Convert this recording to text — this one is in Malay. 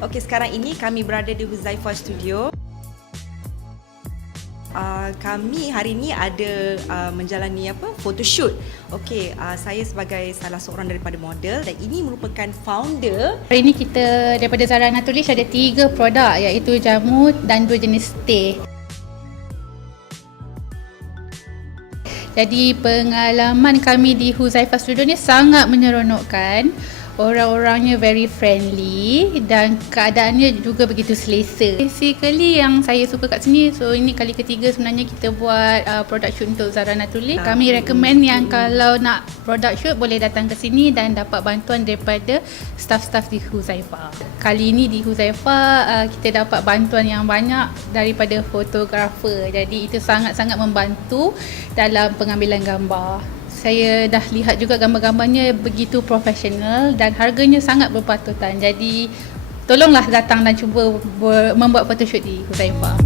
Okey, sekarang ini kami berada di Huzeifa Studio. Kami hari ini ada menjalani photoshoot. Okey, saya sebagai salah seorang daripada model dan ini merupakan founder. Hari ini kita daripada Zara Natulis ada 3 produk, iaitu jamu dan 2 jenis teh. Jadi pengalaman kami di Huzeifa Studio ni sangat menyeronokkan. Orang-orangnya very friendly dan keadaannya juga begitu selesa. Basically yang saya suka kat sini, so ini kali ketiga sebenarnya kita buat product shoot untuk Zara Natulis. Kami recommend yang kalau nak product shoot boleh datang ke sini dan dapat bantuan daripada staff-staff di Huzeifa. Kali ini di Huzeifa kita dapat bantuan yang banyak daripada fotografer. Jadi itu sangat-sangat membantu dalam pengambilan gambar. Saya dah lihat juga gambar-gambarnya begitu profesional dan harganya sangat berpatutan. Jadi tolonglah datang dan cuba membuat photoshoot di Huzeifa.